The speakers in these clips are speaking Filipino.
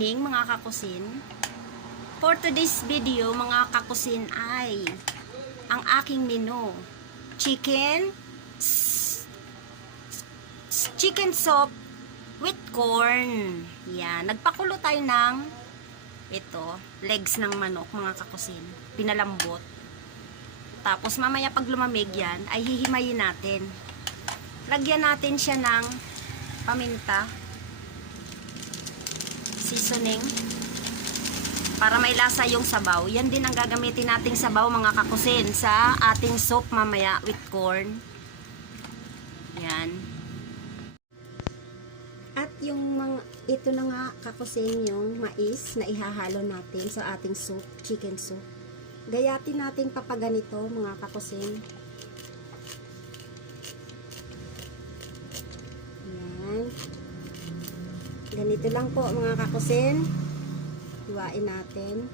morning mga kakusin. For today's video mga kakusin ay ang aking menu. Chicken soup with corn. Yan. Nagpakulo tayo ng legs ng manok mga kakusin. Pinalambot. Tapos mamaya pag lumamig yan ay hihimayin natin. Lagyan natin siya ng paminta, seasoning, para may lasa yung sabaw. Yan din ang gagamitin nating sabaw mga kakusin sa ating soup mamaya with corn. Yan. At yung ito na nga kakusin yung mais na ihahalo natin sa ating soup, chicken soup. Gayatin natin papaganito mga kakusin. Yan. Ganito lang po mga kakusin. Hiwain natin.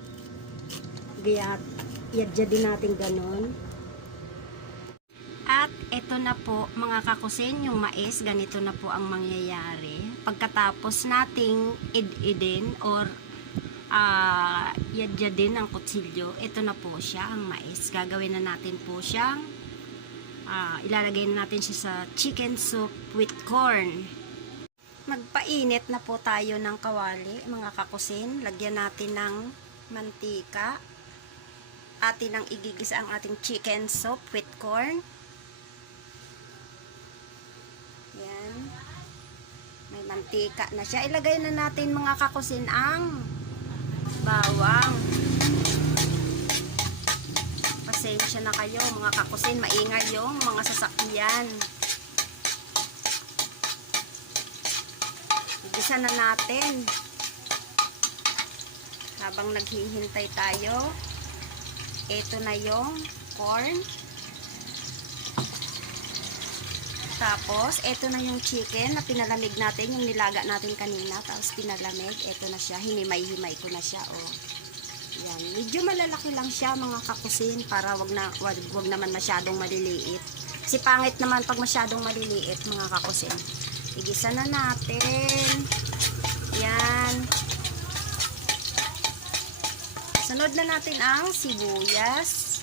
Yadya din natin ganon. At ito na po mga kakusin, yung mais, ganito na po ang mangyayari. Pagkatapos nating idin or yadya din ng kutsilyo, ito na po siya ang mais. Gagawin na natin po siyang ilalagay na natin siya sa chicken soup with corn. Magpainit na po tayo ng kawali mga kakusin. Lagyan natin ng mantika. Atin ang igigisa ang ating chicken soup with corn. Yan. May mantika na siya. Ilagay na natin mga kakusin ang bawang. Pasensya na kayo mga kakusin. Maingay yung mga sasakyan. Igisa na natin habang naghihintay tayo. Ito na yung corn, tapos ito na yung chicken na pinalamig natin, yung nilaga natin kanina, tapos pinalamig. Ito na siya, hinimay-himay ko na siya. Yan. Medyo malalaki lang siya mga kakusin para wag naman masyadong maliliit, kasi pangit naman pag masyadong maliliit mga kakusin. Igisa na natin. Yan. Sunod na natin ang sibuyas.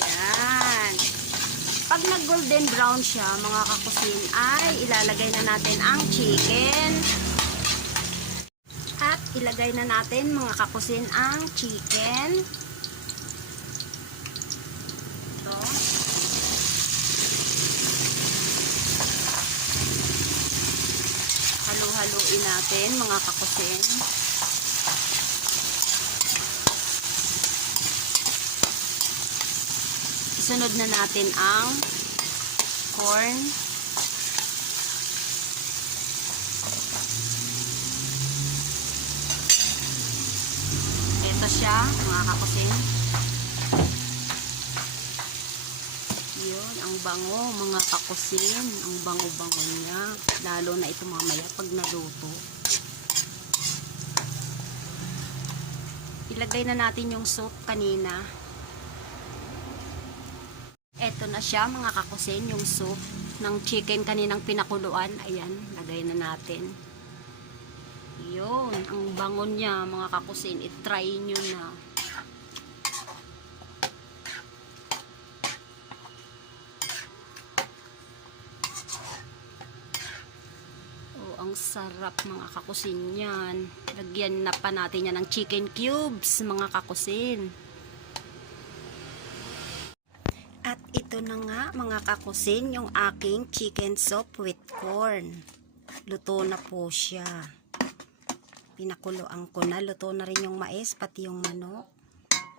Yan. Pag nag-golden brown siya, mga kakusin, ay ilalagay na natin ang chicken. At ilagay na natin mga kakusin ang chicken. Ito. Haluin natin mga kakusin. Isunod na natin ang corn. Ito siya mga kakusin. Yun, ang bango mga kakusin. Ang bango-bango niya. Lalo na ito mamaya pag naluto. Ilagay na natin yung soup kanina. Ito na siya mga kakusin, yung soup ng chicken kaninang pinakuluan. Ayan, lagay na natin. Yun, ang bango niya mga kakusin. I-try nyo na. Ang sarap mga kakusin yan. Lagyan na pa natin yan ng chicken cubes mga kakusin. At ito na nga mga kakusin, yung aking chicken soup with corn. Luto na po siya. Pinakuluan ko na. Luto na rin yung mais, pati yung manok.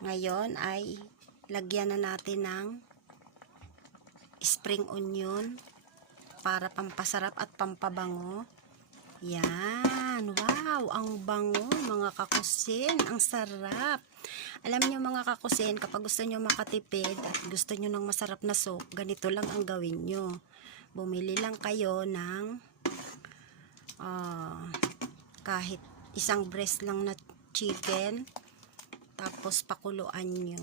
Ngayon ay lagyan na natin ng spring onion para pampasarap at pampabango. Yan, wow, ang bango mga kakusin, ang sarap. Alam niyo mga kakusin, kapag gusto niyo makatipid at gusto niyo ng masarap na soup, ganito lang ang gawin niyo. Bumili lang kayo ng kahit isang breast lang na chicken, tapos pakuluan niyo.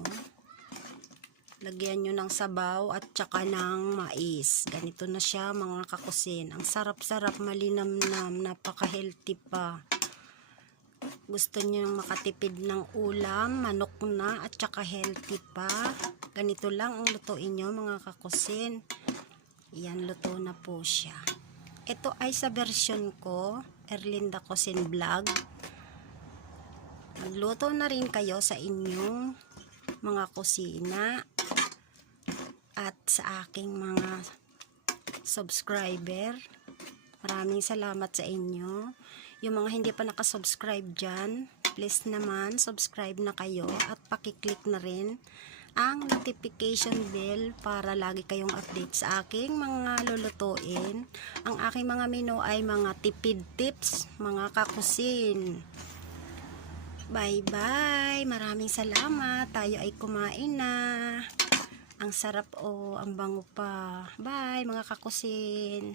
Lagyan lagyan nyo ng sabaw at tsaka ng mais. Ganito na siya mga kakusin. Ang sarap-sarap, malinamnam, napaka-healthy pa. Gusto nyo makatipid ng ulam, manok na at tsaka healthy pa. Ganito lang ang lutuin nyo mga kakusin. Yan, luto na po siya. Ito ay sa version ko, Erlinda Cuisine Vlog. Magluto na rin kayo sa inyong mga kusina at sa aking mga subscriber. Maraming salamat sa inyo. Yung mga hindi pa nakasubscribe dyan, please naman subscribe na kayo at pakiclick na rin ang notification bell para lagi kayong update sa aking mga lulutuin. Ang aking mga menu ay mga tipid tips, mga kakusin. Bye bye, maraming salamat. Tayo ay kumain na. Ang sarap ang bango pa. Bye mga kakusin.